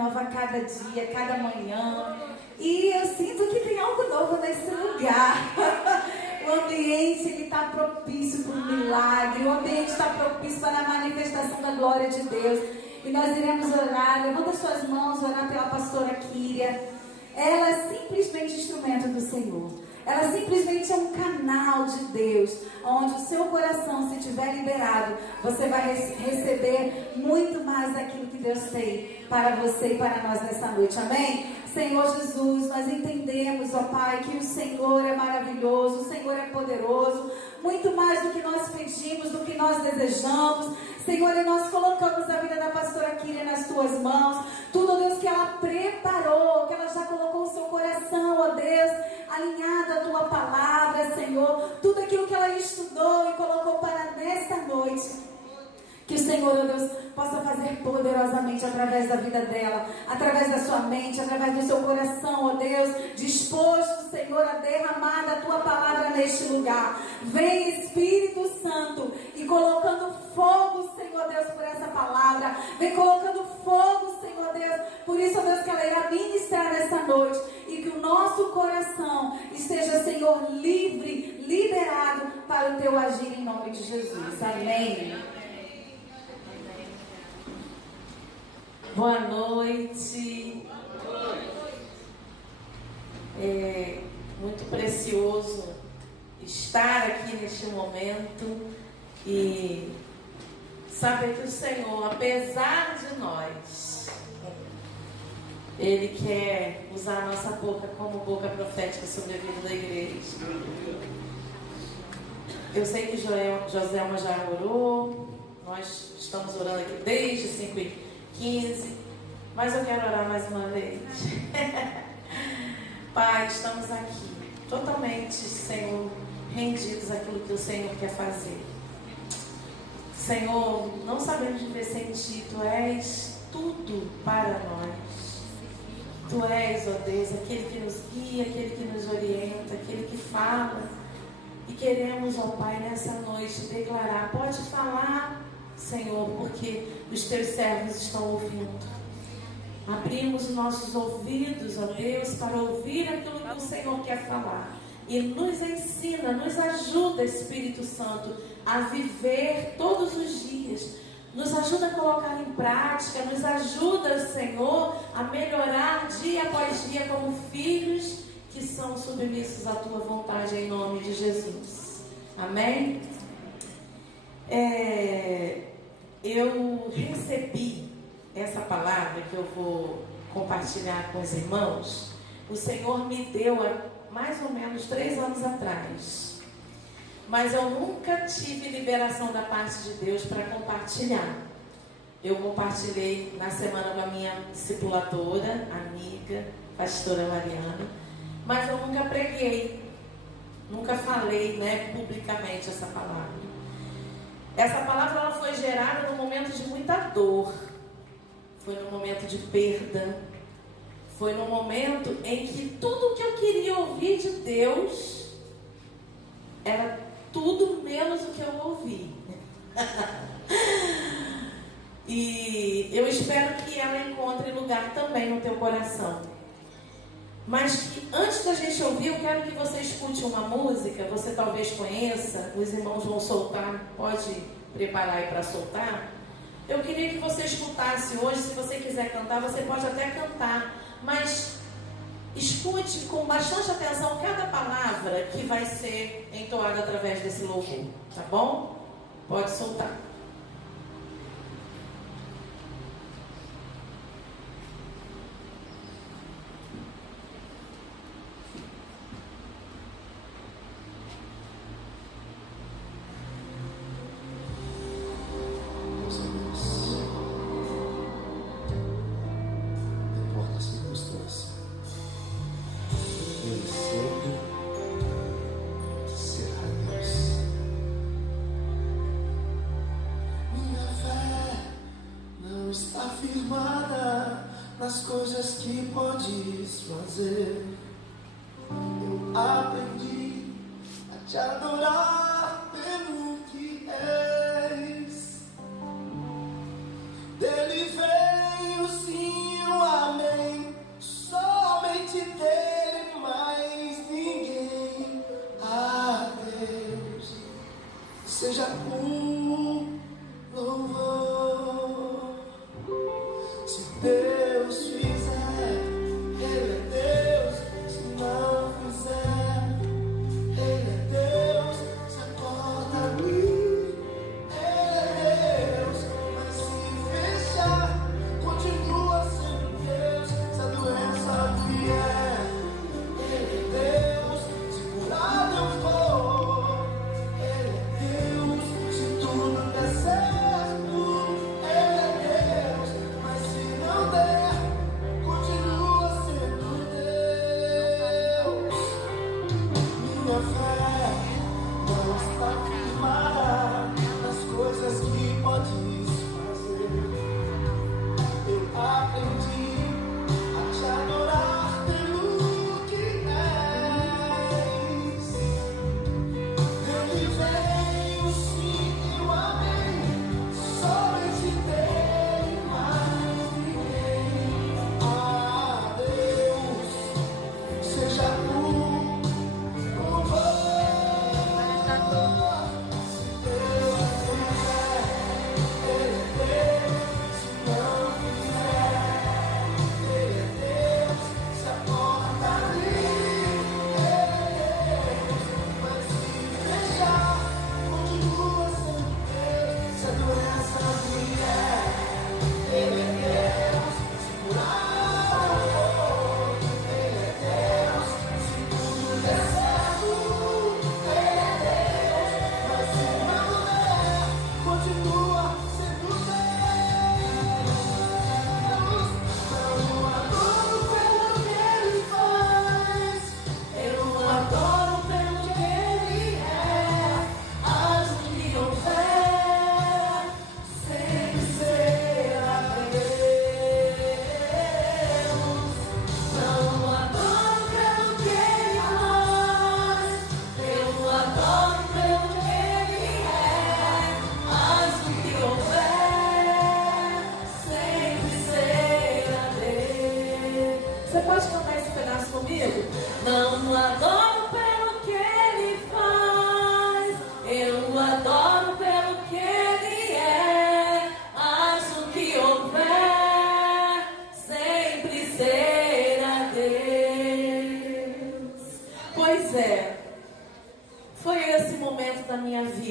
renova a cada dia, cada manhã. E eu sinto que tem algo novo nesse lugar. O ambiente está propício para um milagre. O ambiente está propício para a manifestação da glória de Deus. E nós iremos orar. Levanta suas mãos, orar pela pastora Kíria. Ela é simplesmente instrumento do Senhor. Ela simplesmente é um canal de Deus, onde o seu coração, se estiver liberado, você vai receber muito mais daquilo que Deus tem para você e para nós nessa noite. Amém? Senhor Jesus, nós entendemos, ó Pai, que o Senhor é maravilhoso, o Senhor é poderoso, muito mais do que nós pedimos, do que nós desejamos. Senhor, e nós colocamos a vida da pastora Kíria nas tuas mãos. Tudo, ó Deus, que ela preparou, que ela já colocou o seu coração, ó Deus, alinhado à tua palavra, Senhor. Tudo aquilo que ela estudou e colocou para nesta noite. Que o Senhor, ó Deus, possa fazer poderosamente através da vida dela, através da sua mente, através do seu coração, ó Deus, disposto, Senhor, a derramar da tua palavra neste lugar. Vem, Espírito Santo, e colocando fogo, Senhor Deus, por essa palavra. Vem colocando fogo, Senhor Deus, por isso, ó Deus, que ela irá ministrar nessa noite. E que o nosso coração esteja, Senhor, livre, liberado para o teu agir em nome de Jesus. Amém. Boa noite. É muito precioso estar aqui neste momento e saber que o Senhor, apesar de nós, Ele quer usar a nossa boca como boca profética sobre a vida da igreja. Eu sei que Joselma já orou, nós estamos orando aqui desde 5h15, mas eu quero orar mais uma vez. Pai, estamos aqui totalmente, Senhor, rendidos àquilo que o Senhor quer fazer. Senhor, não sabemos viver sem Ti. Tu és tudo para nós. Tu és, ó Deus, aquele que nos guia, aquele que nos orienta, aquele que fala. E queremos, ó Pai, nessa noite declarar, pode falar, Senhor, porque os teus servos estão ouvindo. Abrimos os nossos ouvidos, ó Deus, para ouvir aquilo que o Senhor quer falar. E nos ensina, nos ajuda, Espírito Santo, a viver todos os dias. Nos ajuda a colocar em prática, nos ajuda, Senhor, a melhorar dia após dia como filhos que são submissos à Tua vontade, em nome de Jesus. Amém? Eu recebi essa palavra que eu vou compartilhar com os irmãos. O Senhor me deu há mais ou menos 3 anos atrás, mas eu nunca tive liberação da parte de Deus para compartilhar. Eu compartilhei na semana com a minha discipuladora, amiga, pastora Mariana, mas eu nunca preguei, nunca falei, publicamente essa palavra. Essa palavra ela foi gerada num momento de muita dor, foi num momento de perda, foi num momento em que tudo que eu queria ouvir de Deus era tudo menos o que eu ouvi. E eu espero que ela encontre lugar também no teu coração. Mas que antes da gente ouvir, eu quero que você escute uma música. Você talvez conheça, os irmãos vão soltar, pode preparar aí para soltar. Eu queria que você escutasse hoje. Se você quiser cantar, você pode até cantar, mas escute com bastante atenção cada palavra que vai ser entoada através desse louvor, tá bom? Pode soltar. Nas coisas que podes fazer, eu aprendi a te adorar pelo que és. Dele veio sim o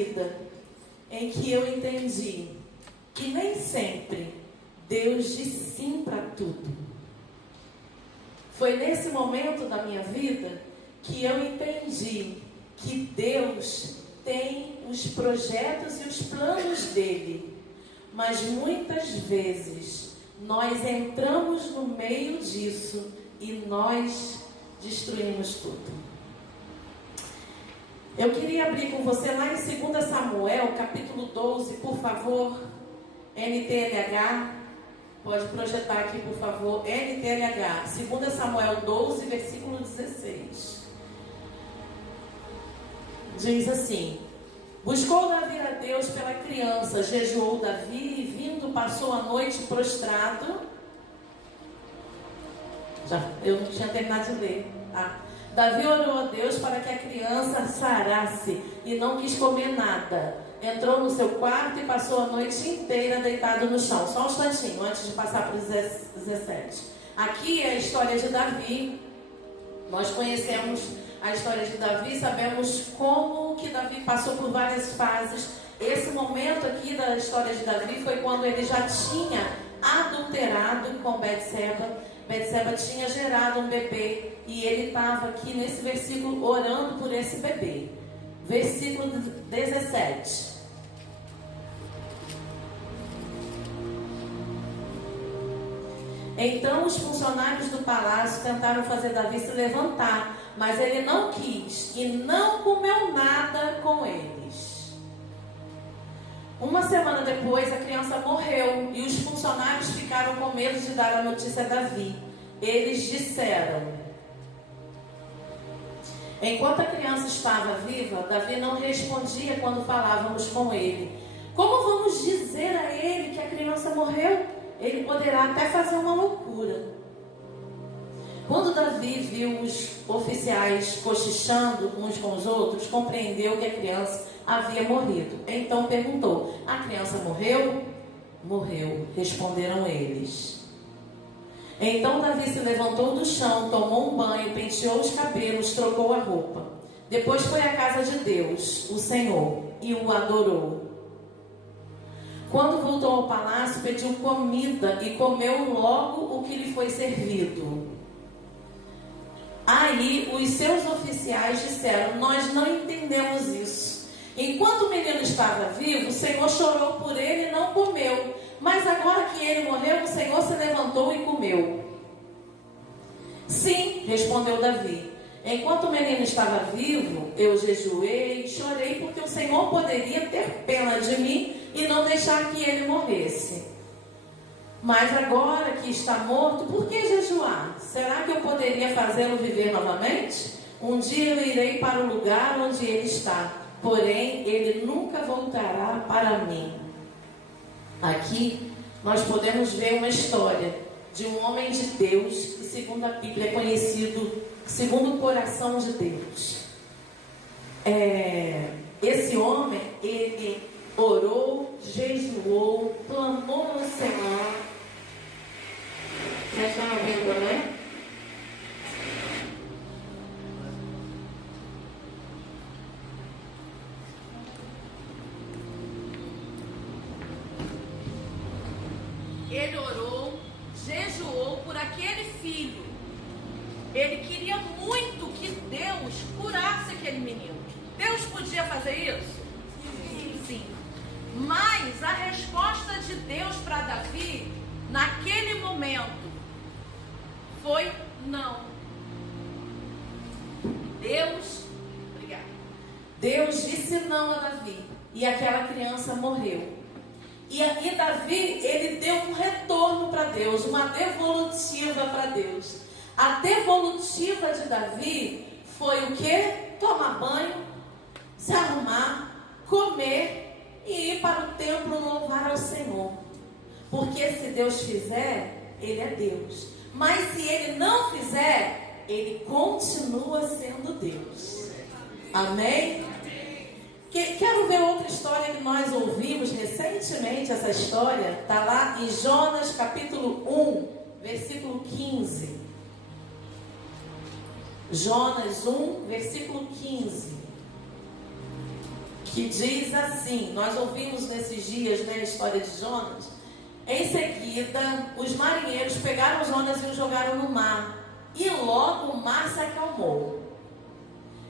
vida em que eu entendi que nem sempre Deus diz sim para tudo. Foi nesse momento da minha vida que eu entendi que Deus tem os projetos e os planos dele, mas muitas vezes nós entramos no meio disso e nós destruímos tudo. Eu queria abrir com você lá em 2 Samuel, capítulo 12, por favor. NTLH, pode projetar aqui, por favor. NTLH, 2 Samuel 12, versículo 16. Diz assim: buscou Davi a Deus pela criança, jejuou Davi e vindo passou a noite prostrado. Eu não tinha terminado de ler. Davi orou a Deus para que a criança sarasse e não quis comer nada. Entrou no seu quarto e passou a noite inteira deitado no chão. Só um instantinho antes de passar para o 17. Aqui é a história de Davi. Nós conhecemos a história de Davi, sabemos como que Davi passou por várias fases. Esse momento aqui da história de Davi foi quando ele já tinha adulterado com Betseba. Betseba tinha gerado um bebê e ele estava aqui nesse versículo orando por esse bebê. Versículo 17. Então os funcionários do palácio tentaram fazer Davi se levantar, mas ele não quis e não comeu nada com eles. Uma semana depois, a criança morreu e os funcionários ficaram com medo de dar a notícia a Davi. Eles disseram: enquanto a criança estava viva, Davi não respondia quando falávamos com ele. Como vamos dizer a ele que a criança morreu? Ele poderá até fazer uma loucura. Quando Davi viu os oficiais cochichando uns com os outros, compreendeu que a criança havia morrido. Então perguntou: a criança morreu? Morreu, responderam eles. Então Davi se levantou do chão, tomou um banho, penteou os cabelos, trocou a roupa. Depois foi à casa de Deus, o Senhor, e o adorou. Quando voltou ao palácio, pediu comida e comeu logo o que lhe foi servido. Aí os seus oficiais disseram: nós não entendemos isso. Enquanto o menino estava vivo, o Senhor chorou por ele e não comeu. Mas agora que ele morreu, o Senhor se levantou e comeu. Sim, respondeu Davi. Enquanto o menino estava vivo, eu jejuei e chorei porque o Senhor poderia ter pena de mim e não deixar que ele morresse. Mas agora que está morto, por que jejuar? Será que eu poderia fazê-lo viver novamente? Um dia eu irei para o lugar onde ele está, porém ele nunca voltará para mim. Aqui nós podemos ver uma história de um homem de Deus que, segundo a Bíblia, é conhecido segundo o coração de Deus. Esse homem, ele orou, jejuou, clamou no Senhor. Vocês estão ouvindo, né? Ele orou, jejuou por aquele filho. Ele queria muito que Deus curasse aquele menino. Deus podia fazer isso? Sim. Mas a resposta de Deus para Davi, naquele momento, foi não. Deus disse não a Davi. E aquela criança morreu. E aí Davi, ele deu um retorno para Deus, uma devolutiva para Deus. A devolutiva de Davi foi o quê? Tomar banho, se arrumar, comer e ir para o templo louvar ao Senhor. Porque se Deus fizer, Ele é Deus. Mas se Ele não fizer, Ele continua sendo Deus. Amém? Quero ver outra história que nós ouvimos recentemente. Essa história está lá em Jonas capítulo 1, versículo 15. Jonas 1, versículo 15. que diz assim, nós ouvimos nesses dias, né, a história de Jonas. Em seguida, os marinheiros pegaram Jonas e o jogaram no mar, e logo o mar se acalmou.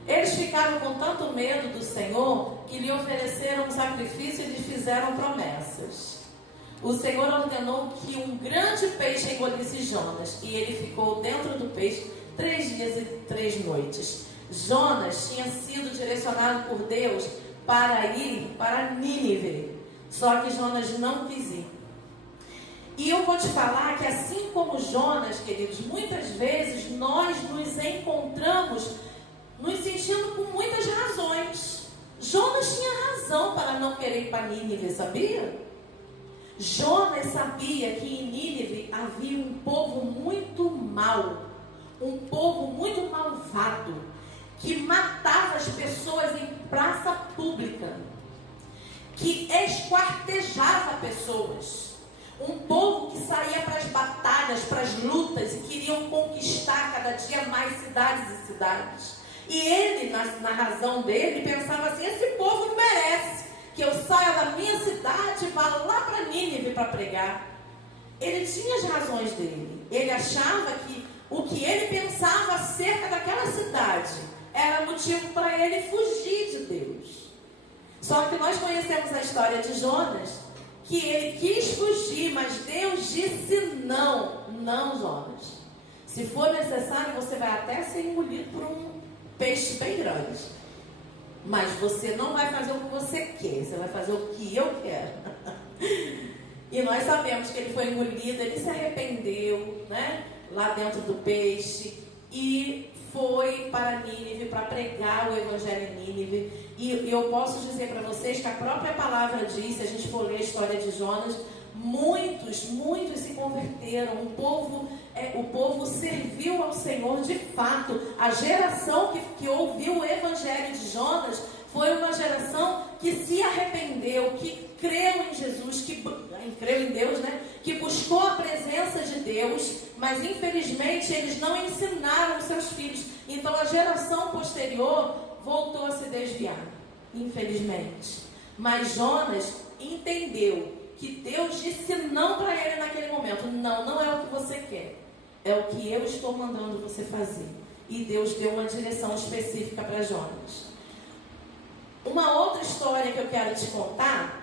Eles ficaram com tanto medo do Senhor que lhe ofereceram um sacrifício e lhe fizeram promessas. O Senhor ordenou que um grande peixe engolisse Jonas, e ele ficou dentro do peixe 3 dias e 3 noites. Jonas tinha sido direcionado por Deus para ir para Nínive, só que Jonas não quis ir. E eu vou te falar que assim como Jonas, queridos, muitas vezes nós nos encontramos nos sentindo com muitas razões. Jonas tinha razão para não querer ir para Nínive, sabia? Jonas sabia que em Nínive havia um povo muito mau, um povo muito malvado, que matava as pessoas em praça pública, que esquartejava pessoas, um povo que saía para as batalhas, para as lutas, e queriam conquistar cada dia mais cidades e cidades. E ele, na razão dele, pensava assim: esse povo não merece que eu saia da minha cidade e vá lá para Nínive para pregar. Ele tinha as razões dele. Ele achava que o que ele pensava acerca daquela cidade era motivo para ele fugir de Deus. Só que nós conhecemos a história de Jonas, que ele quis fugir, mas Deus disse não. Não, Jonas. Se for necessário, você vai até ser engolido por um peixe bem grande. Mas você não vai fazer o que você quer, você vai fazer o que eu quero. E nós sabemos que ele foi engolido, ele se arrependeu, né? Lá dentro do peixe, e foi para Nínive para pregar o evangelho em Nínive. E eu posso dizer para vocês que a própria palavra diz, se a gente for ler a história de Jonas, muitos se converteram. O povo serviu ao Senhor de fato. A geração que ouviu o evangelho de Jonas foi uma geração que se arrependeu, que creu em Jesus, que creu em Deus, né? Que buscou a presença de Deus, mas infelizmente eles não ensinaram os seus filhos. Então a geração posterior voltou a se desviar, infelizmente. Mas Jonas entendeu que Deus disse não para ele naquele momento. Não, não é o que você quer, é o que eu estou mandando você fazer. E Deus deu uma direção específica para Jonas. Uma outra história que eu quero te contar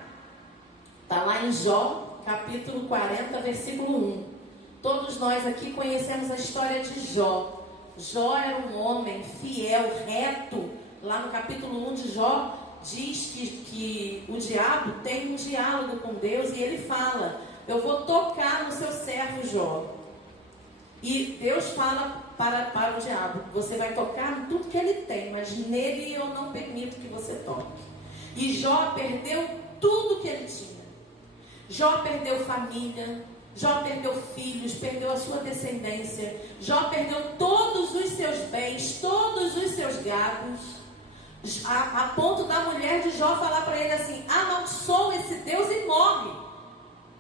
está lá em Jó, capítulo 40, versículo 1. Todos nós aqui conhecemos a história de Jó. Jó era um homem fiel, reto. Lá no capítulo 1 de Jó diz que o diabo tem um diálogo com Deus e ele fala: eu vou tocar no seu servo Jó. E Deus fala para o diabo: você vai tocar em tudo que ele tem, mas nele eu não permito que você toque. E Jó perdeu tudo que ele tinha. Jó perdeu família, Jó perdeu filhos, perdeu a sua descendência. Jó perdeu todos os seus bens, todos os seus gados, a ponto da mulher de Jó falar para ele assim: amaldiçoa esse Deus e morre,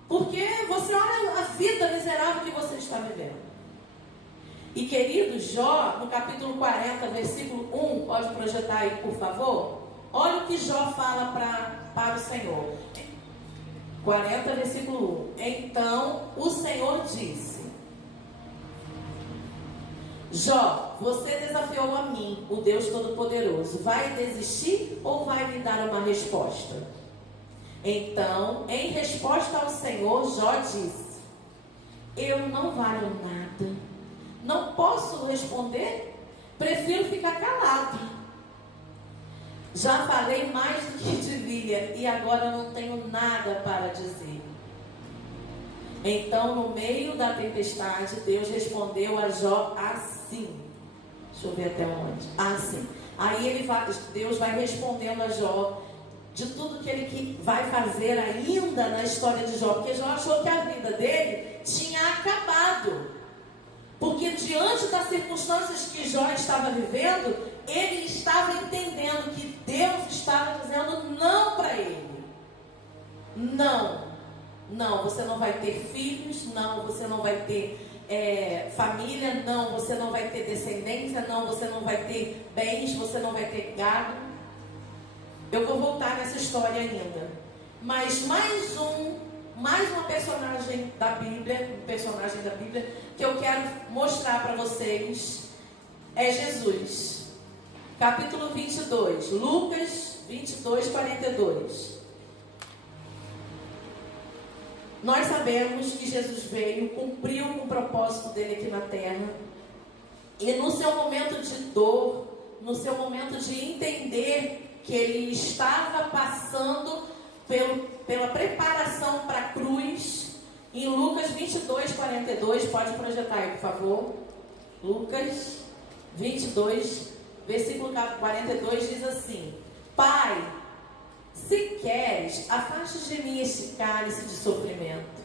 porque você olha a vida miserável que você está vivendo. E querido, Jó, no capítulo 40, versículo 1, pode projetar aí, por favor? Olha o que Jó fala para o Senhor. 40, versículo 1. Então o Senhor disse: Jó, você desafiou a mim, o Deus Todo-Poderoso. Vai desistir ou vai me dar uma resposta? Então, em resposta ao Senhor, Jó disse: eu não valho nada. Não posso responder? Prefiro ficar calado. Já falei mais do que devia e agora não tenho nada para dizer. Então, no meio da tempestade, Deus respondeu a Jó assim. Deixa eu ver até onde. Assim. Aí Deus vai respondendo a Jó de tudo que ele vai fazer ainda na história de Jó. Porque Jó achou que a vida dele tinha acabado. Porque diante das circunstâncias que Jó estava vivendo, ele estava entendendo que Deus estava dizendo não para ele. Não, você não vai ter filhos, não, você não vai ter família, não, você não vai ter descendência, não, você não vai ter bens, você não vai ter gado. Eu vou voltar nessa história ainda. Mas mais uma personagem da Bíblia, que eu quero mostrar para vocês é Jesus. Capítulo 22, Lucas 22, 42. Nós sabemos que Jesus veio, cumpriu o propósito dele aqui na terra. E no seu momento de dor, no seu momento de entender que ele estava passando pela preparação para a cruz, em Lucas 22, 42, pode projetar aí, por favor. Lucas 22, versículo 42 diz assim: Pai, se queres, afaste de mim este cálice de sofrimento,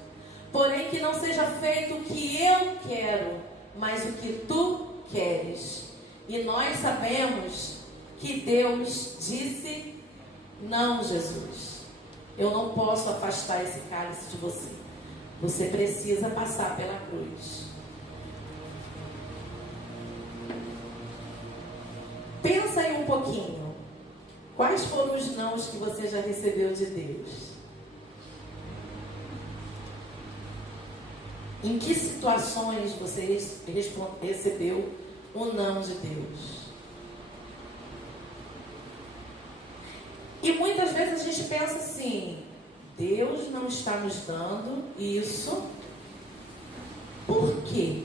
porém que não seja feito o que eu quero, mas o que tu queres. E nós sabemos que Deus disse: não, Jesus, eu não posso afastar esse cálice de você. Você precisa passar pela cruz. Pensa aí um pouquinho. Quais foram os nãos que você já recebeu de Deus? Em que situações você recebeu o não de Deus? E muitas vezes a gente pensa assim: Deus não está nos dando isso. Por quê?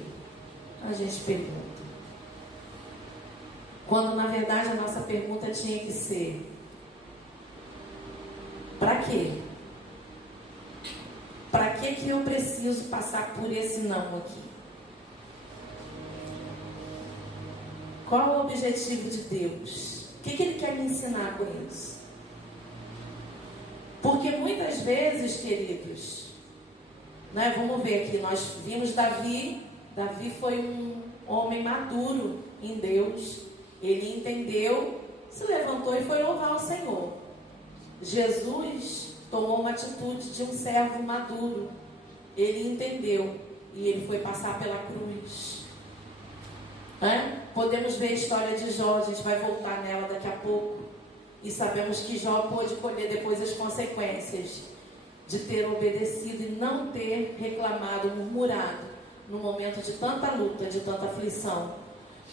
A gente pergunta. Quando na verdade a nossa pergunta tinha que ser: para quê? Para que eu preciso passar por esse não aqui? Qual é o objetivo de Deus? O que Ele quer me ensinar com isso? Porque muitas vezes, queridos, né, vamos ver aqui, nós vimos Davi. Davi foi um homem maduro em Deus. Ele entendeu, se levantou e foi louvar o Senhor. Jesus tomou uma atitude de um servo maduro. Ele entendeu e ele foi passar pela cruz. Podemos ver a história de Jó, a gente vai voltar nela daqui a pouco. E sabemos que Jó pôde colher depois as consequências de ter obedecido e não ter reclamado, murmurado, no momento de tanta luta, de tanta aflição.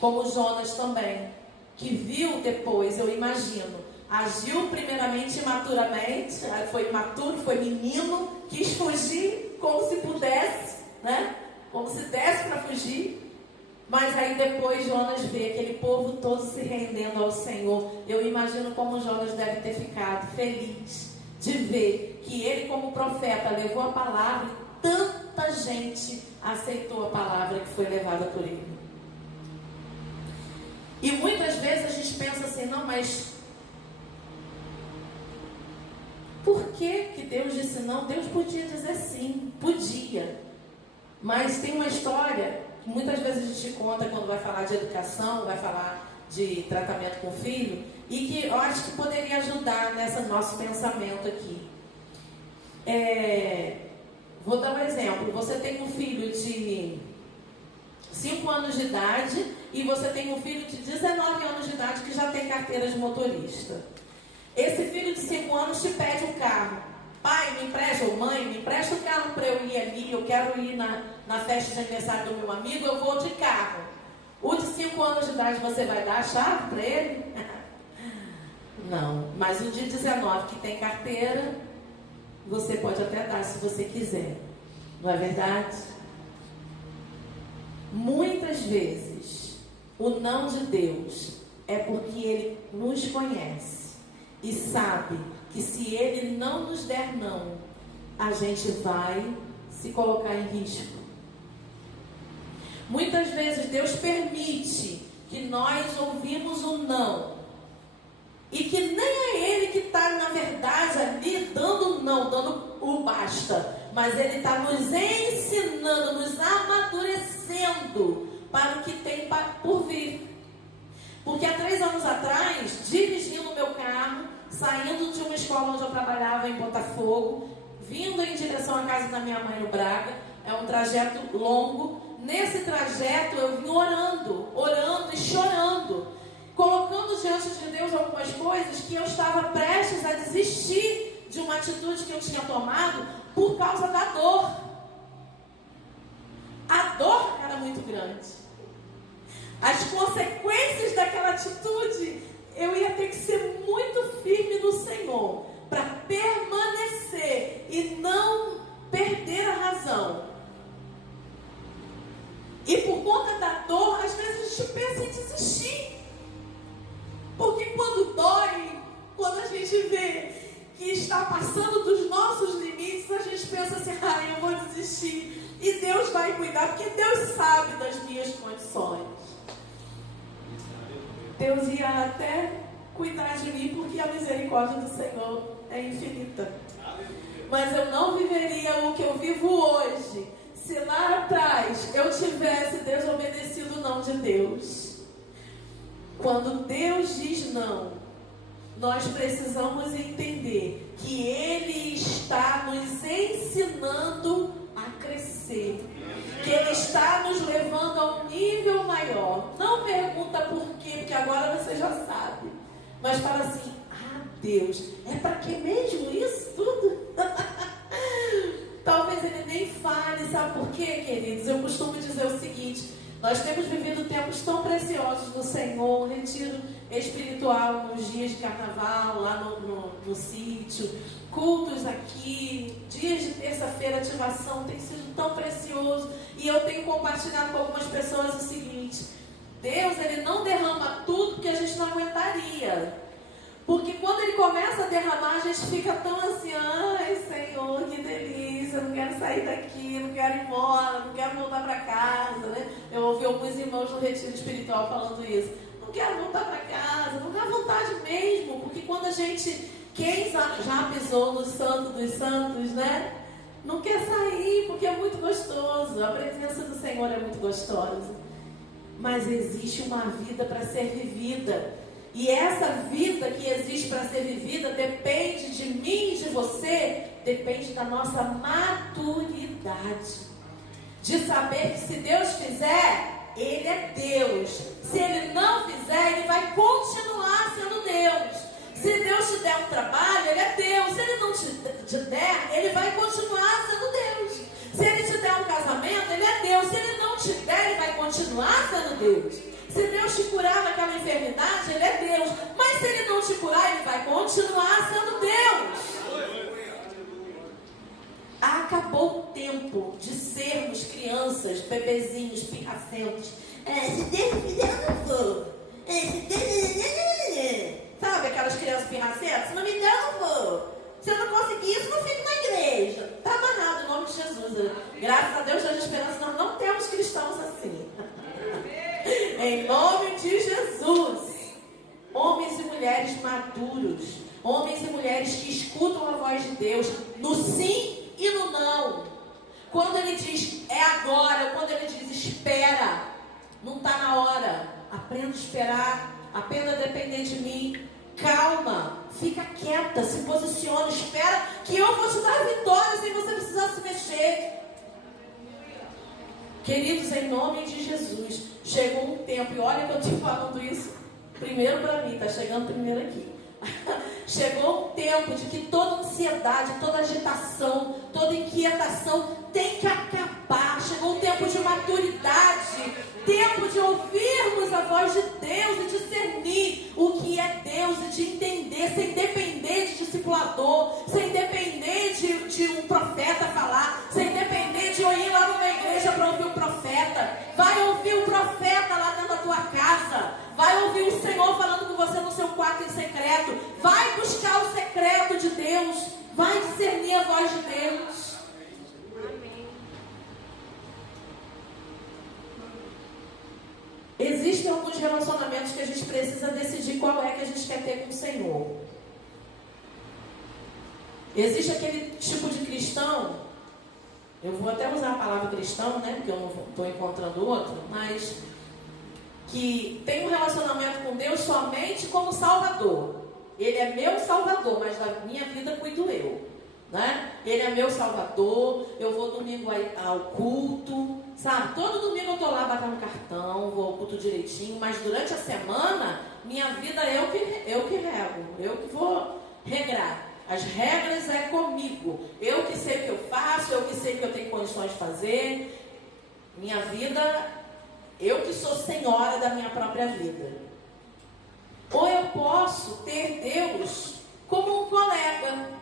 Como Jonas também, que viu depois, eu imagino, agiu primeiramente imaturamente, foi imaturo, foi menino, quis fugir como se pudesse, né? Como se desse para fugir. Mas aí depois Jonas vê aquele povo todo se rendendo ao Senhor. Eu imagino como Jonas deve ter ficado feliz de ver que ele, como profeta, levou a palavra e tanta gente aceitou a palavra que foi levada por ele. E muitas vezes a gente pensa assim: não, mas por que Deus disse não? Deus podia dizer sim, podia. Mas tem uma história que muitas vezes a gente conta quando vai falar de educação, vai falar de tratamento com o filho, e que eu acho que poderia ajudar nesse nosso pensamento aqui. Vou dar um exemplo. Você tem um filho de 5 anos de idade e você tem um filho de 19 anos de idade que já tem carteira de motorista. Esse filho de 5 anos te pede um carro. Pai, me empresta, ou mãe, me empresta o carro para eu ir ali, eu quero ir na festa de aniversário do meu amigo, eu vou de carro. O de 5 anos de idade, você vai dar a chave para ele? Não, mas o de 19 que tem carteira, você pode até dar se você quiser. Não é verdade? Muitas vezes, o não de Deus é porque Ele nos conhece e sabe que se Ele não nos der não, a gente vai se colocar em risco. Muitas vezes Deus permite que nós ouvimos o não, e que nem é Ele que está, na verdade, ali dando não, dando o basta, mas Ele está nos ensinando, nos amadurecendo para o que tem por vir. Porque há 3 anos atrás, dirigindo o meu carro, saindo de uma escola onde eu trabalhava em Botafogo, vindo em direção à casa da minha mãe no Braga, é um trajeto longo. Nesse trajeto eu vim orando e chorando, colocando diante de Deus algumas coisas que eu estava prestes a desistir de uma atitude que eu tinha tomado por causa da dor. A dor era muito grande. As consequências daquela atitude, eu ia ter que ser muito firme no Senhor para permanecer e não perder a razão. E por conta da dor, às vezes a gente pensa em desistir. Porque quando dói, quando a gente vê que está passando dos nossos limites, a gente pensa assim, eu vou desistir. E Deus vai cuidar, porque Deus sabe das minhas condições. Deus ia até cuidar de mim, porque a misericórdia do Senhor é infinita. Mas eu não viveria o que eu vivo hoje se lá atrás eu tivesse desobedecido o não de Deus. Quando Deus diz não, nós precisamos entender que Ele está nos ensinando a crescer. Que Ele está nos levando a um nível maior. Não pergunta por quê, porque agora você já sabe. Mas fala assim, Deus, é para que mesmo isso tudo? Talvez Ele nem fale, sabe por quê, queridos? Eu costumo dizer o seguinte, nós temos vivido tempos tão preciosos no Senhor, um retiro espiritual nos dias de carnaval, lá no sítio, cultos aqui, dias de terça-feira, ativação, tem sido tão precioso. E eu tenho compartilhado com algumas pessoas o seguinte, Deus, Ele não derrama tudo porque a gente não aguentaria. Porque quando Ele começa a derramar, a gente fica tão assim, ai Senhor, que delícia, eu não quero sair daqui, não quero ir embora, não quero voltar para casa, né? Eu ouvi alguns irmãos no retiro espiritual falando isso. Não quero voltar para casa, não dá vontade mesmo, porque quando a gente, quem já pisou no Santo dos Santos, né? Não quer sair, porque é muito gostoso, a presença do Senhor é muito gostosa. Mas existe uma vida para ser vivida. E essa vida que existe para ser vivida depende de mim e de você, depende da nossa maturidade. De saber que se Deus fizer, Ele é Deus. Se Ele não fizer, Ele vai continuar sendo Deus. Se Deus te der um trabalho, Ele é Deus. Se Ele não te der, Ele vai continuar sendo Deus. Se Ele te der um casamento, Ele é Deus. Se Ele não te der, Ele vai continuar sendo Deus. Se Deus te curar daquela enfermidade, Ele é Deus. Mas se Ele não te curar, Ele vai continuar sendo Deus. Acabou o tempo de sermos crianças, bebezinhos, pirracentos. Se Deus fizer, eu não vou. Se Deus... Sabe aquelas crianças pirracentas? Se não me der, eu não vou. Se eu não conseguir isso, não fico na igreja. Está amarrado em nome de Jesus. Graças a Deus, da esperança, nós não temos cristãos assim. Em nome de Jesus. Homens e mulheres maduros, homens e mulheres que escutam a voz de Deus no sim e no não. Quando Ele diz é agora, quando Ele diz espera, não está na hora. Aprenda a esperar, aprenda a depender de mim. Calma, fica quieta, se posiciona, espera que eu vou te dar vitória sem você precisar se mexer. Queridos, em nome de Jesus, chegou um tempo, e olha que eu estou falando isso primeiro para mim, está chegando primeiro aqui. Chegou um tempo de que toda ansiedade, toda agitação, toda inquietação tem que acabar. Chegou um tempo de maturidade, tempo de ouvirmos a voz de Deus e discernir o que é Deus e de entender, sem depender de discipulador, sem depender de um profeta falar, sem depender de eu ir lá numa igreja para ouvir o profeta. Vai ouvir o profeta lá dentro da tua casa, vai ouvir o Senhor falando com você no seu quarto em secreto, vai buscar o secreto de Deus, vai discernir a voz de Deus. Existem alguns relacionamentos que a gente precisa decidir qual é que a gente quer ter com o Senhor. Existe aquele tipo de cristão, eu vou até usar a palavra cristão, né, porque eu não estou encontrando outro, mas que tem um relacionamento com Deus somente como Salvador. Ele é meu Salvador, mas da minha vida cuido eu, né? Ele é meu salvador, eu vou domingo ao culto, sabe? Todo domingo eu estou lá batendo cartão, vou ao culto direitinho, mas durante a semana, minha vida eu que rego, eu que vou regrar. As regras é comigo, eu que sei o que eu faço, eu que sei o que eu tenho condições de fazer. Minha vida, eu que sou senhora da minha própria vida. Ou eu posso ter Deus como um colega.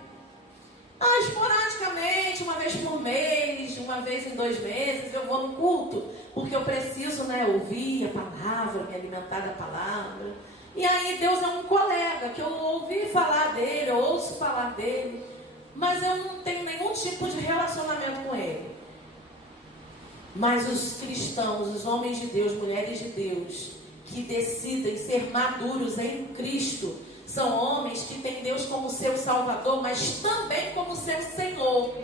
Esporadicamente, uma vez por mês, uma vez em 2 meses, eu vou no culto, porque eu preciso, ouvir a palavra, me alimentar da palavra. E aí Deus é um colega, que eu ouvi falar dele, eu ouço falar dele, mas eu não tenho nenhum tipo de relacionamento com ele. Mas os cristãos, os homens de Deus, mulheres de Deus, que decidem ser maduros em Cristo, são homens que têm Deus como seu Salvador, mas também como seu Senhor.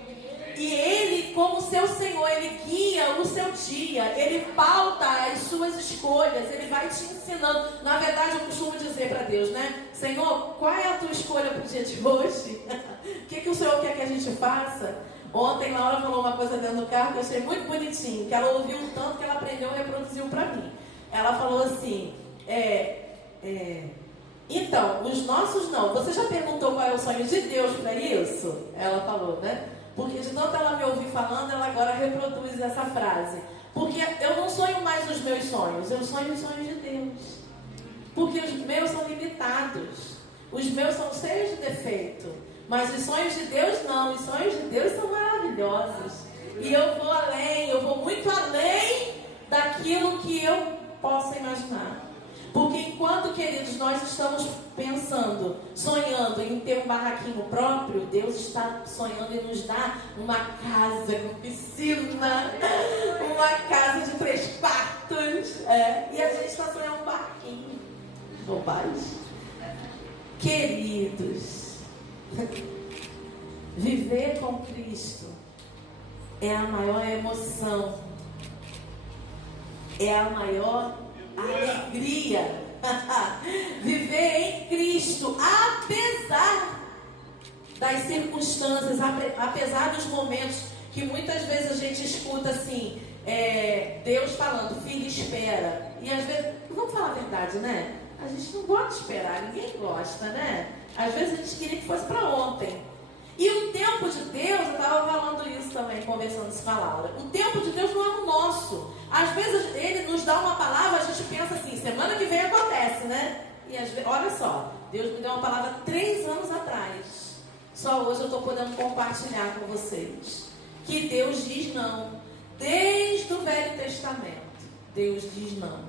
E Ele, como seu Senhor, Ele guia o seu dia, Ele pauta as suas escolhas, Ele vai te ensinando. Na verdade, eu costumo dizer para Deus, Senhor, qual é a tua escolha para o dia de hoje? O que o Senhor quer que a gente faça? Ontem, Laura falou uma coisa dentro do carro que eu achei muito bonitinho, que ela ouviu tanto que ela aprendeu e reproduziu para mim. Ela falou assim, então, os nossos não. Você já perguntou qual é o sonho de Deus para isso? Ela falou, Porque de tanto ela me ouvir falando, ela agora reproduz essa frase. Porque eu não sonho mais os meus sonhos, eu sonho os sonhos de Deus. Porque os meus são limitados. Os meus são cheios de defeito. Mas os sonhos de Deus não. Os sonhos de Deus são maravilhosos. E eu vou além, eu vou muito além daquilo que eu possa imaginar. Porque enquanto, queridos, nós estamos pensando, sonhando em ter um barraquinho próprio, Deus está sonhando em nos dar uma casa com piscina, uma casa de 3 quartos, e a gente está sonhando um barraquinho. Bobagem. Queridos, viver com Cristo é a maior emoção, é a maior alegria. Viver em Cristo, apesar das circunstâncias, apesar dos momentos que muitas vezes a gente escuta assim, Deus falando, filho, espera. E às vezes, vamos falar a verdade, a gente não gosta de esperar, ninguém gosta, Às vezes a gente queria que fosse para ontem. E o tempo de Deus, eu estava falando isso também, conversando isso com a Laura, o tempo de Deus não é o nosso. Às vezes Ele nos dá uma palavra, a gente pensa assim, semana que vem acontece, E às vezes, olha só, Deus me deu uma palavra 3 anos atrás. Só hoje eu estou podendo compartilhar com vocês. Que Deus diz não. Desde o Velho Testamento, Deus diz não.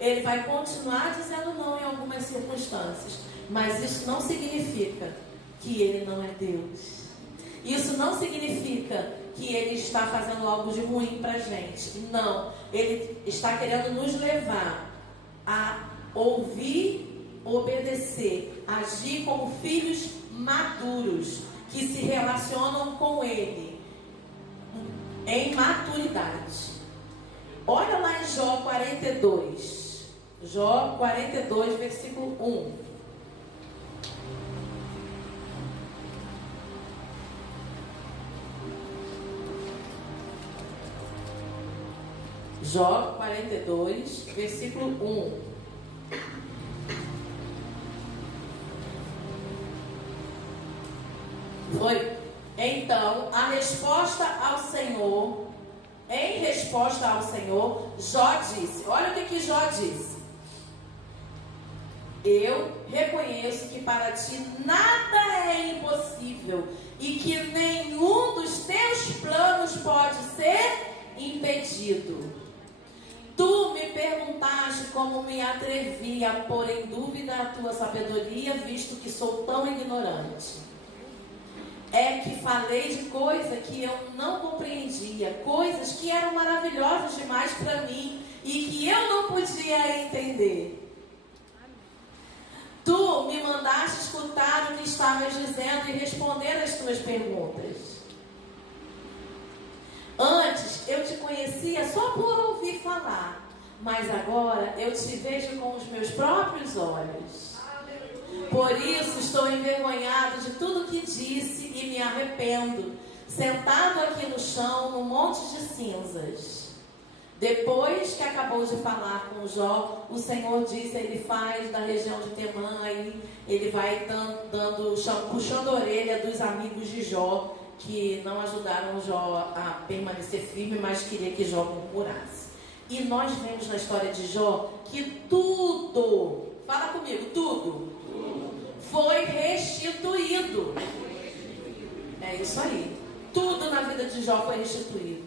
Ele vai continuar dizendo não em algumas circunstâncias. Mas isso não significa que Ele não é Deus. Isso não significa que Ele está fazendo algo de ruim para a gente. Não. Ele está querendo nos levar a ouvir, obedecer, agir como filhos maduros, que se relacionam com Ele em maturidade. Olha lá em Jó 42. Jó 42, versículo 1. Jó 42, versículo 1. Foi? Então, em resposta ao Senhor, Jó disse, olha o que Jó disse. Eu reconheço que para ti nada é impossível e que nenhum dos teus planos pode ser impedido. Tu me perguntaste como me atrevi a pôr em dúvida a tua sabedoria, visto que sou tão ignorante. É que falei de coisa que eu não compreendia, coisas que eram maravilhosas demais para mim e que eu não podia entender. Tu me mandaste escutar o que estavas dizendo e responder às tuas perguntas. Antes eu te conhecia só por ouvir falar, mas agora eu te vejo com os meus próprios olhos. Por isso estou envergonhado de tudo que disse e me arrependo. sentado aqui no chão, num monte de cinzas. Depois que acabou de falar com Jó, o Senhor disse, ele faz da região de Temã, aí ele vai puxando a orelha dos amigos de Jó, que não ajudaram Jó a permanecer firme, mas queria que Jó murmurasse. E nós vemos na história de Jó que tudo, fala comigo, tudo foi restituído. É isso aí. Tudo na vida de Jó foi restituído.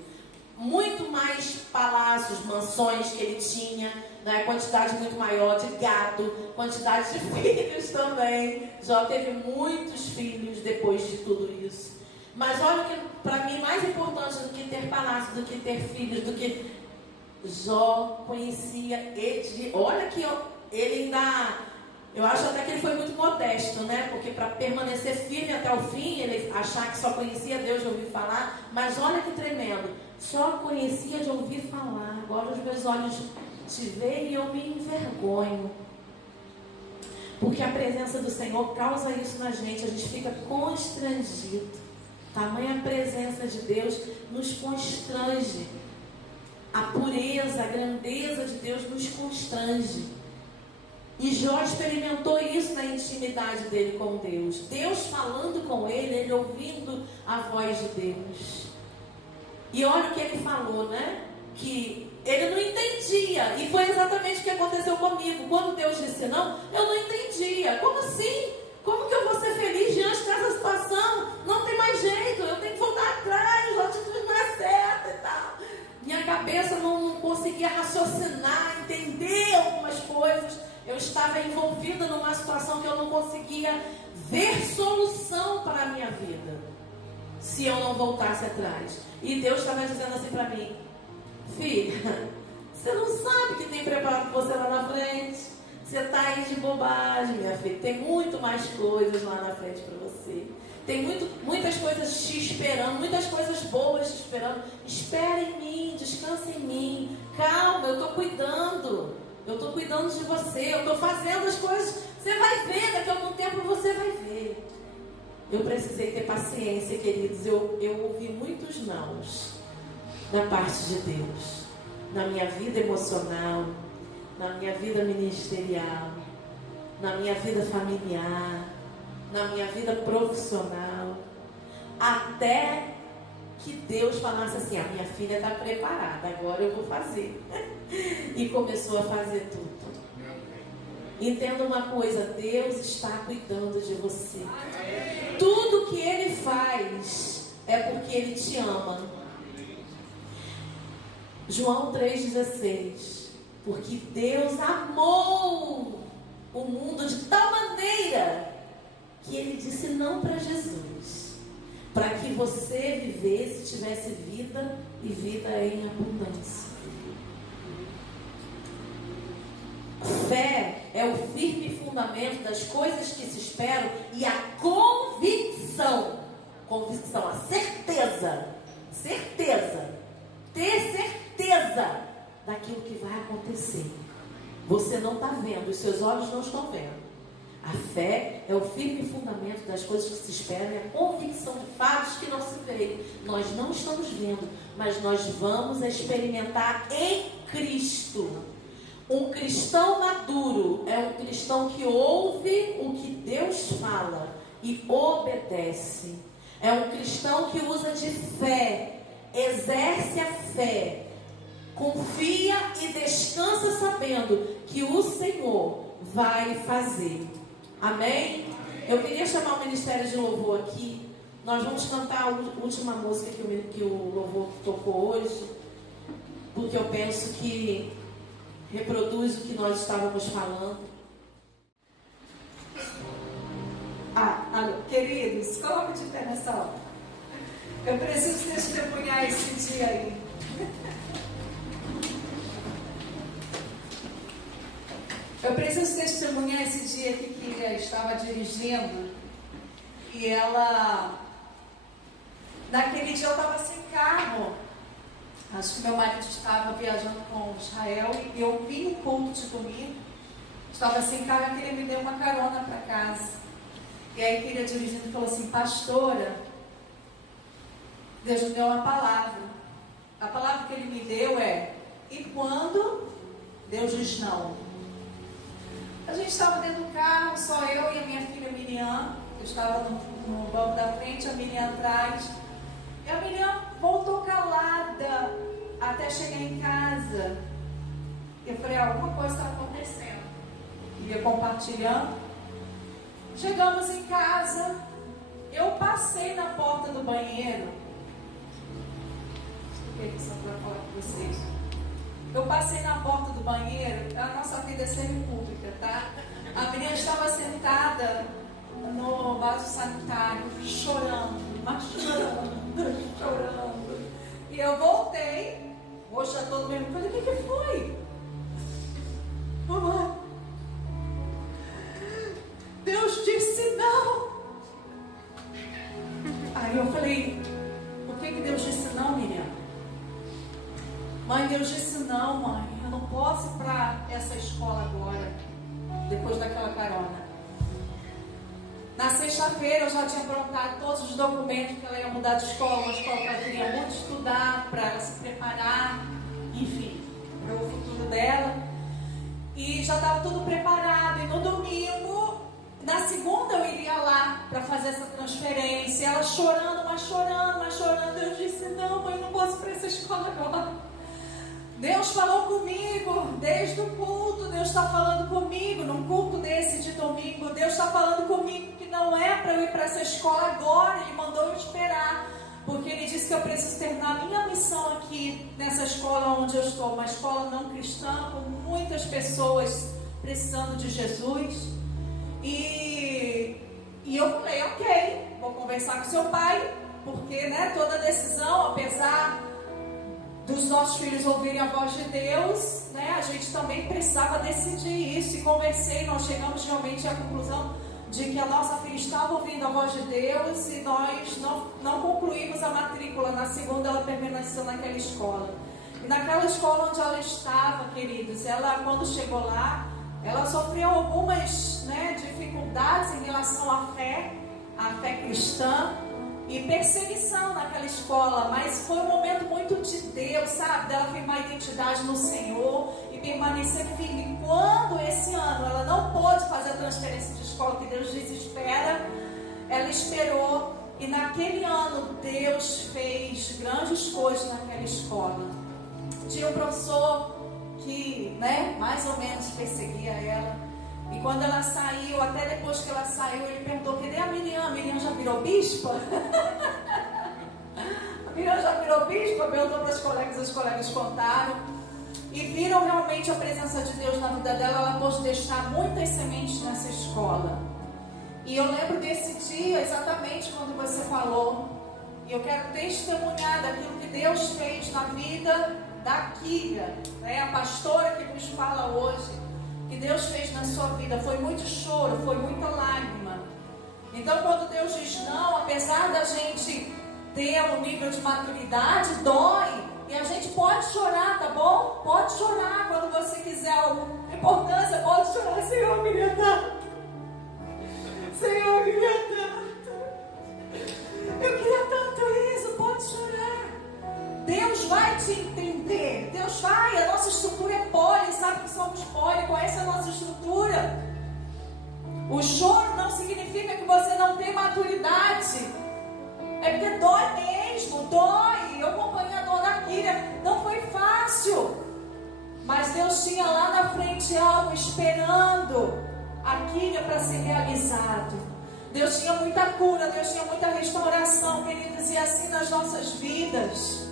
Muito mais palácios, mansões que ele tinha, né? Quantidade muito maior de gado, quantidade de filhos também. Jó teve muitos filhos depois de tudo isso. Mas olha que para mim mais importante do que ter palácio, do que ter filhos, do que Jó conhecia ele. Olha que ele ainda... Eu acho até que ele foi muito modesto, né? Porque para permanecer firme até o fim, ele achar que só conhecia Deus de ouvir falar. Mas olha que tremendo. Só conhecia de ouvir falar. Agora os meus olhos te veem e eu me envergonho. Porque a presença do Senhor causa isso na gente. A gente fica constrangido. Tamanha presença de Deus nos constrange. A pureza, a grandeza de Deus nos constrange. E Jó experimentou isso na intimidade dele com Deus. Deus falando com ele, ele ouvindo a voz de Deus. E olha o que ele falou, né? Que ele não entendia. E foi exatamente o que aconteceu comigo. Quando Deus disse não, eu não entendia. Como assim? Como que eu vou ser feliz diante dessa situação? Não tem mais jeito, eu tenho que voltar atrás, a atitude não é certa e tal. Minha cabeça não conseguia raciocinar, entender algumas coisas. Eu estava envolvida numa situação que eu não conseguia ver solução para a minha vida, se eu não voltasse atrás. E Deus estava dizendo assim para mim: filha, você não sabe que tem preparado você lá na frente. Você está aí de bobagem, minha filha. Tem muito mais coisas lá na frente para você. Tem muitas coisas te esperando, muitas coisas boas te esperando. Espera em mim, descansa em mim. Calma, eu estou cuidando. Eu estou cuidando de você, eu estou fazendo as coisas. Você vai ver, daqui a algum tempo você vai ver. Eu precisei ter paciência, queridos. Eu ouvi muitos nãos da parte de Deus. Na minha vida emocional, na minha vida ministerial, na minha vida familiar, na minha vida profissional. Até que Deus falasse assim: a minha filha está preparada, agora eu vou fazer. E começou a fazer tudo. Entenda uma coisa: Deus está cuidando de você. Tudo que Ele faz é porque Ele te ama. João 3,16. Porque Deus amou o mundo de tal maneira que Ele disse não para Jesus, para que você vivesse, tivesse vida e vida em abundância. Fé é o firme fundamento das coisas que se esperam e a convicção, a certeza, ter certeza daquilo que vai acontecer. Você não está vendo, os seus olhos não estão vendo. A fé é o firme fundamento das coisas que se esperam e a convicção de fatos que não se veem. Nós não estamos vendo, mas nós vamos experimentar em Cristo. Um cristão maduro é um cristão que ouve o que Deus fala e obedece. É um cristão que usa de fé, exerce a fé, confia e descansa sabendo que o Senhor vai fazer. Amém? Eu queria chamar o Ministério de Louvor aqui. Nós vamos cantar a última música que o Louvor tocou hoje, porque eu penso que reproduz o que nós estávamos falando. Queridos, coloque de pé nessa hora. Eu preciso testemunhar esse dia aí. Eu preciso testemunhar esse dia aqui que eu estava dirigindo. E ela... Naquele dia eu estava sem carro. Acho que meu marido estava viajando com Israel e eu vim no culto de domingo. Estava sem carro e ele me deu uma carona para casa. E aí ele dirigindo e falou assim: pastora, Deus me deu uma palavra. A palavra que Ele me deu é: e quando Deus diz não? A gente estava dentro do carro, só eu e a minha filha Miriam. Eu estava no banco da frente, a Miriam atrás. E a Miriam voltou calada até chegar em casa. Eu falei: alguma coisa está acontecendo. Ia compartilhando. Chegamos em casa. Eu passei na porta do banheiro. Só para falar com vocês. Eu passei na porta do banheiro. A nossa vida é semi-pública, tá? A menina estava sentada no vaso sanitário, chorando, mas chorando. E eu voltei, roxa todo mesmo. Falei: o que foi? Mamãe, Deus disse não. Aí eu falei: por que Deus disse não, Miriam? Mãe, Deus disse não, mãe. Eu não posso ir para essa escola agora, depois daquela carona. Na sexta-feira eu já tinha aprontado todos os documentos, que ela ia mudar de escola, uma escola que ela queria muito estudar, para ela se preparar, enfim, para o futuro dela. E já estava tudo preparado. E no domingo, na segunda eu iria lá para fazer essa transferência. Ela chorando, mas chorando, mas chorando. Eu disse: não, mãe, não posso ir para essa escola agora. Deus falou comigo desde o culto. Deus está falando comigo num culto desse de domingo. Deus está falando comigo que não é para eu ir para essa escola agora. Ele mandou eu esperar, porque Ele disse que eu preciso terminar a minha missão aqui nessa escola onde eu estou, uma escola não cristã, com muitas pessoas precisando de Jesus. E eu falei: ok, vou conversar com seu pai, porque toda decisão, apesar dos nossos filhos ouvirem a voz de Deus, a gente também precisava decidir isso. E conversei, nós chegamos realmente à conclusão de que a nossa filha estava ouvindo a voz de Deus, e nós não concluímos a matrícula. Na segunda ela permaneceu naquela escola. E naquela escola onde ela estava, queridos, ela, quando chegou lá, ela sofreu algumas dificuldades em relação à fé cristã, e perseguição naquela escola, mas foi um momento muito de Deus, sabe? Dela firmar a identidade no Senhor e permanecer firme. E quando esse ano ela não pôde fazer a transferência de escola que Deus desespera, ela esperou, e naquele ano Deus fez grandes coisas naquela escola. Tinha um professor que, mais ou menos perseguia ela. E quando ela saiu, até depois que ela saiu, ele perguntou: cadê a Miriam? A Miriam já virou bispa? A Miriam já virou bispa? Perguntou para as colegas contaram. E viram realmente a presença de Deus na vida dela. Ela pôde deixar muitas sementes nessa escola. E eu lembro desse dia, exatamente quando você falou. E eu quero testemunhar daquilo que Deus fez na vida da Kira, a pastora que nos fala hoje. Que Deus fez na sua vida, foi muito choro, foi muita lágrima. Então, quando Deus diz não, apesar da gente ter um nível de maturidade, dói, e a gente pode chorar, tá bom? Pode chorar quando você quiser alguma importância, pode chorar. Senhor, eu queria tanto. Senhor, eu queria tanto. Eu queria tanto isso, pode chorar. Deus vai te entender. Deus vai, a nossa estrutura é poli, sabe que somos poli, conhece a nossa estrutura. O choro não significa que você não tem maturidade. É porque dói mesmo, dói. Eu acompanhei a dor da Kira, não foi fácil. Mas Deus tinha lá na frente algo esperando a Kira para ser realizado. Deus tinha muita cura, Deus tinha muita restauração, queridos, e assim nas nossas vidas.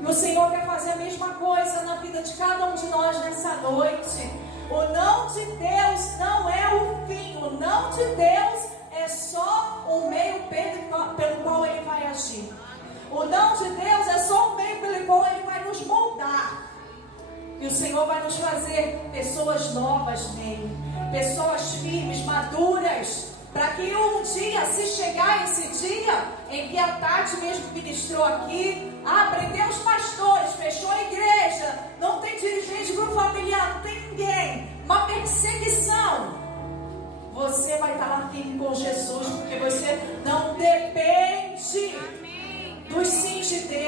E o Senhor quer fazer a mesma coisa na vida de cada um de nós nessa noite. O não de Deus não é o fim. O não de Deus é só o meio pelo qual Ele vai agir. O não de Deus é só o meio pelo qual Ele vai nos moldar. E o Senhor vai nos fazer pessoas novas nele. Pessoas firmes, maduras. Para que um dia, se chegar esse dia em que a Tati mesmo ministrou aqui, prendeu os pastores, fechou a igreja, não tem dirigente, grupo familiar, não tem ninguém, uma perseguição, você vai estar lá firme com Jesus, porque você não depende dos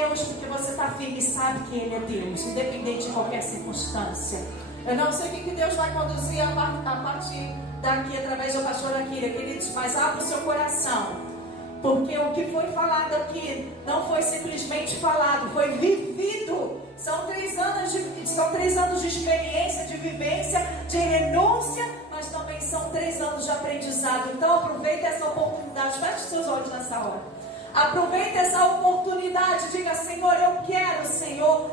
Deus porque você está firme e sabe que Ele é Deus, independente de qualquer circunstância. Eu não sei o que Deus vai conduzir a partir daqui, através da pastora Kira, queridos, mas abra o seu coração. Porque o que foi falado aqui não foi simplesmente falado, foi vivido. São 3 anos de experiência, de vivência, de renúncia, mas também são 3 anos de aprendizado. Então aproveite essa oportunidade, feche os seus olhos nessa hora. Aproveite essa oportunidade, diga: Senhor, eu quero, Senhor,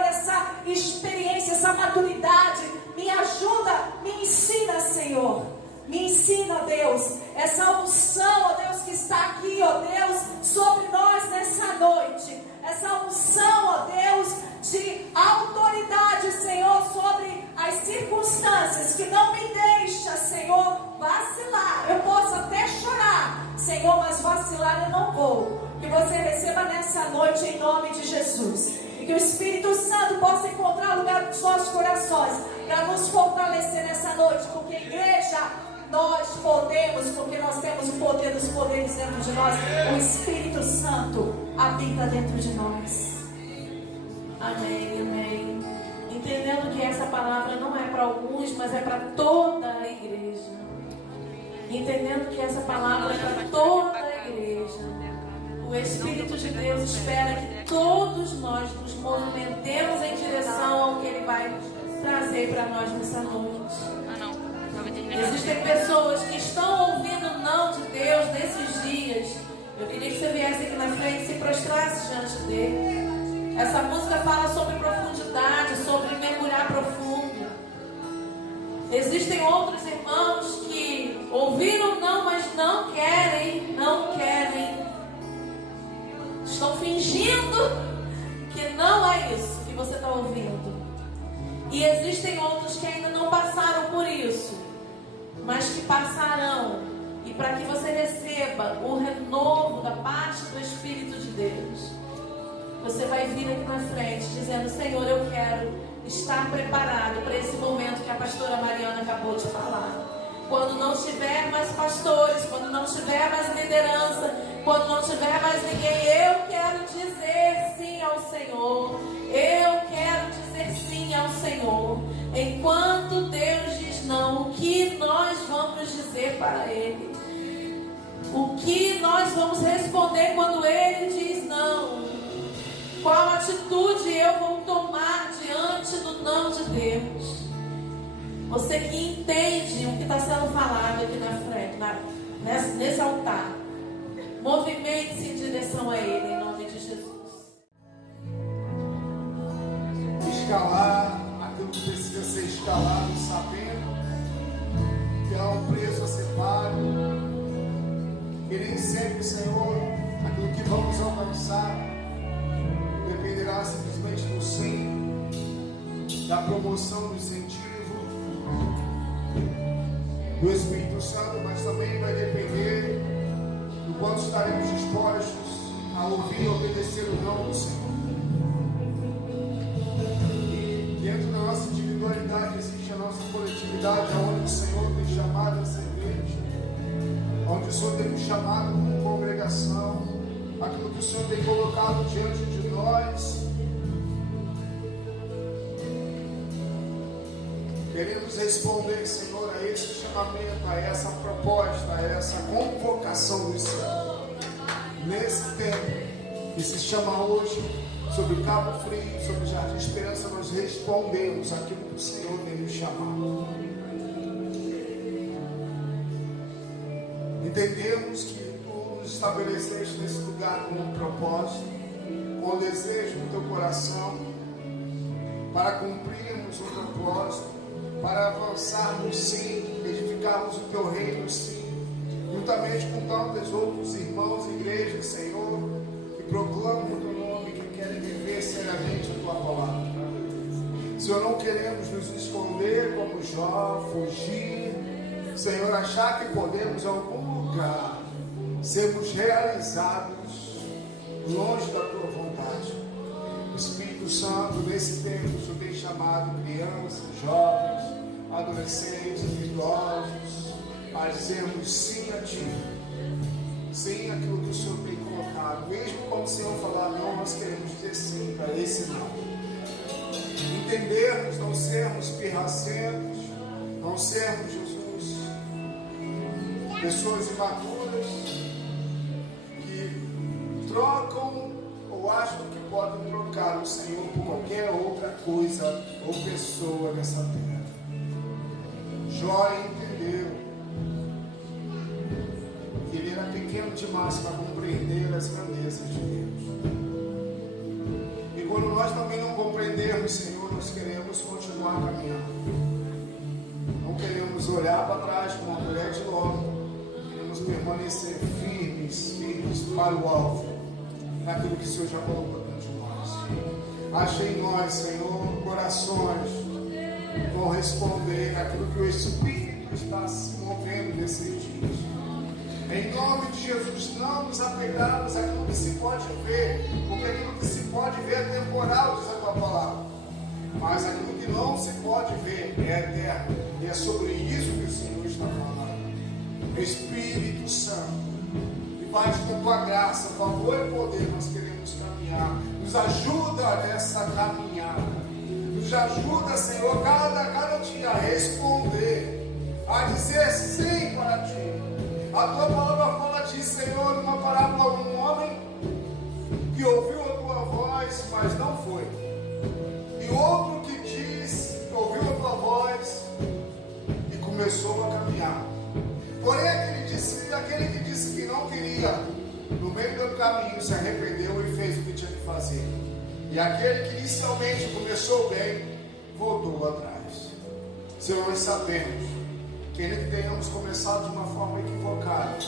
essa experiência, essa maturidade. Me ajuda, me ensina, Senhor. Me ensina, Deus, essa unção, ó Deus, que está aqui, ó Deus, sobre nós nessa noite. Essa unção, ó Deus, de autoridade, Senhor, sobre as circunstâncias, que não me deixa, Senhor, vacilar. Eu posso até chorar, Senhor, mas vacilar eu não vou. Que você receba nessa noite em nome de Jesus. E que o Espírito Santo possa encontrar lugar nos nossos corações para nos fortalecer nessa noite, porque igreja, nós podemos, porque nós temos o poder dos poderes dentro de nós. O Espírito Santo habita dentro de nós. Amém, amém. Entendendo que essa palavra não é para alguns, mas é para toda a igreja. Entendendo que essa palavra é para toda a igreja. O Espírito de Deus espera que todos nós nos movimentemos em direção ao que Ele vai trazer para nós nessa noite. Existem pessoas que estão ouvindo o não de Deus nesses dias. Eu queria que você viesse aqui na frente e se prostrasse diante dele. Essa música fala sobre profundidade, sobre mergulhar profundo. Existem outros irmãos que ouviram não, mas não querem. Estão fingindo que não é isso que você está ouvindo. E existem outros que ainda não passaram por isso, mas que passarão. E para que você receba o renovo da parte do Espírito de Deus, você vai vir aqui na frente dizendo: Senhor, eu quero estar preparado para esse momento que a pastora Mariana acabou de falar. Quando não tiver mais pastores, quando não tiver mais liderança, quando não tiver mais ninguém, eu quero dizer sim ao Senhor. Eu quero dizer sim ao Senhor. Enquanto Deus diz não, o que nós vamos dizer para Ele? O que nós vamos responder quando Ele diz não? Qual atitude eu vou tomar diante do não de Deus? Você que entende o que está sendo falado aqui na frente, nesse altar, movimente-se em direção a Ele, em nome de Jesus. Escalar aquilo que precisa ser escalado, sabendo que há um preço a ser pago, e nem sempre, Senhor, aquilo que vamos alcançar dependerá simplesmente do sim, da promoção, do incentivo do Espírito Santo, mas também vai depender do quanto estaremos dispostos a ouvir e obedecer o não do Senhor. E dentro da nossa individualidade existe a nossa coletividade, onde o Senhor tem chamado essa igreja, onde o Senhor tem nos chamado como congregação, aquilo que o Senhor tem colocado diante de nós. Queremos responder, Senhor, a esse chamamento, a essa proposta, a essa convocação do Senhor. Nesse tempo que se chama hoje, sobre Cabo Frio, sobre Jardim Esperança, nós respondemos aquilo que o Senhor tem nos chamado. Entendemos que Tu nos estabeleceste nesse lugar com um propósito, com um desejo no Teu coração, para cumprirmos o propósito, para avançarmos sim, edificarmos o Teu reino sim, juntamente com tantos outros irmãos e igrejas, Senhor, que proclamam o Teu nome, que querem viver seriamente a Tua palavra. Senhor, não queremos nos esconder como Jó, fugir, Senhor, achar que podemos em algum lugar sermos realizados longe da Tua vontade. Espírito Santo, nesse tempo, o Senhor tem chamado crianças, jovens, adolescentes, idosos, a dizermos sim a Ti, sim àquilo que o Senhor tem colocado equivocado. Mesmo quando o Senhor falar não, nós queremos dizer sim para esse não. Entendermos, não sermos pirracentos, não sermos, Jesus, pessoas imaturas que trocam ou acham que podem trocar o Senhor por qualquer outra coisa ou pessoa nessa terra. Jó entendeu que ele era pequeno demais para compreender as grandezas de Deus. E quando nós também não compreendermos, Senhor, nós queremos continuar caminhando. Não queremos olhar para trás como uma mulher de Ló. Queremos permanecer firmes para o alvo, naquilo que o Senhor já colocou dentro de nós. Ache em nós, Senhor, corações que vão responder naquilo que o Espírito está se movendo nesses dias. Em nome de Jesus, não nos apegarmos àquilo que se pode ver, porque aquilo que se pode ver é temporal, diz a tua palavra. Mas aquilo que não se pode ver é eterno. E é sobre isso que o Senhor está falando. Espírito Santo, debaixo da tua graça, favor e poder, nós queremos caminhar. Nos ajuda nessa caminhada. Nos ajuda, Senhor, cada dia a responder, a dizer sim para ti. A tua palavra fala disso, Senhor, numa parábola, um homem que ouviu a tua voz, mas não foi. E outro que diz, ouviu a tua voz e começou a caminhar. Porém, aquele que disse que não queria, no meio do caminho se arrependeu e fez o que tinha que fazer. E aquele que inicialmente começou bem, voltou atrás. Senhor, nós sabemos que ainda que tenhamos começado de uma forma equivocada,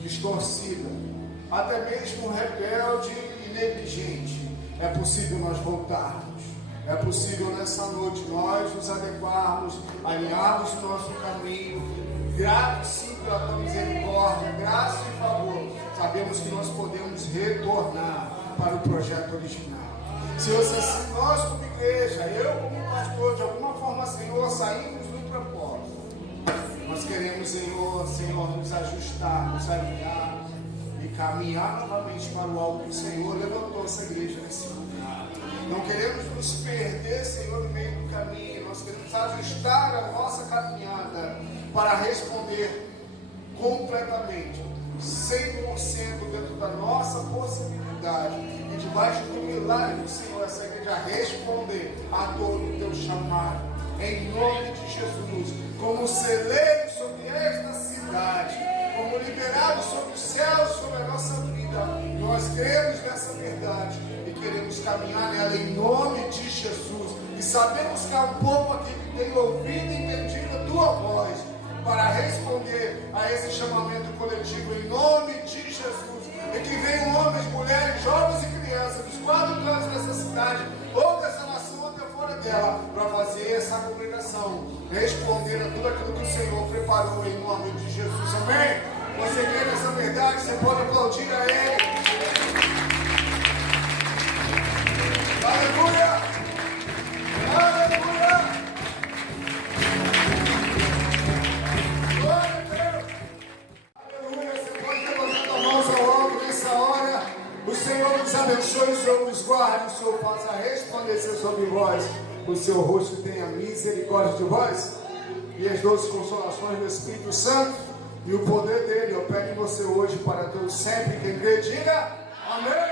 distorcida, até mesmo rebelde e negligente, é possível nós voltarmos. É possível nessa noite nós nos adequarmos, alinharmos o nosso caminho, gratos sim pela tua misericórdia, graça e favor. Sabemos que nós podemos retornar para o projeto original. Senhor, se nós como igreja, eu como pastor, de alguma forma, Senhor, saímos do propósito, nós queremos, Senhor, nos ajustar, nos alinhar e caminhar novamente para o alto que o Senhor levantou essa igreja nesse lugar. Não queremos nos perder, Senhor, no meio do caminho. Nós queremos ajustar a nossa caminhada para responder completamente, 100% dentro da nossa possibilidade. E debaixo do milagre do Senhor, essa igreja responder a todo o teu chamado. Em nome de Jesus, como celeiro sobre esta cidade, como liberado sobre os céus, sobre a nossa vida, nós cremos nessa verdade e queremos caminhar nela em nome de Jesus. E sabemos que há um povo aqui que tem ouvido e entendido a tua voz para responder a esse chamamento coletivo em nome de Jesus. E que venham homens, mulheres, jovens e crianças dos 4 cantos dessa cidade ou dessa nação até fora dela para fazer essa congregação responder a tudo aquilo que o Senhor preparou em nome de Jesus. Amém? Você crê nessa verdade? Você pode aplaudir a Ele. Aleluia! Aleluia! Glória a Deus! Aleluia! Você pode levantar as mãos ao alto nessa hora. O Senhor nos abençoe, o Senhor nos guarde, o Senhor faça resplandecer sobre vós o seu rosto, tenha misericórdia de vós e as doces consolações do Espírito Santo e o poder dele opere em você hoje para todos sempre. Quem crê, diga amém.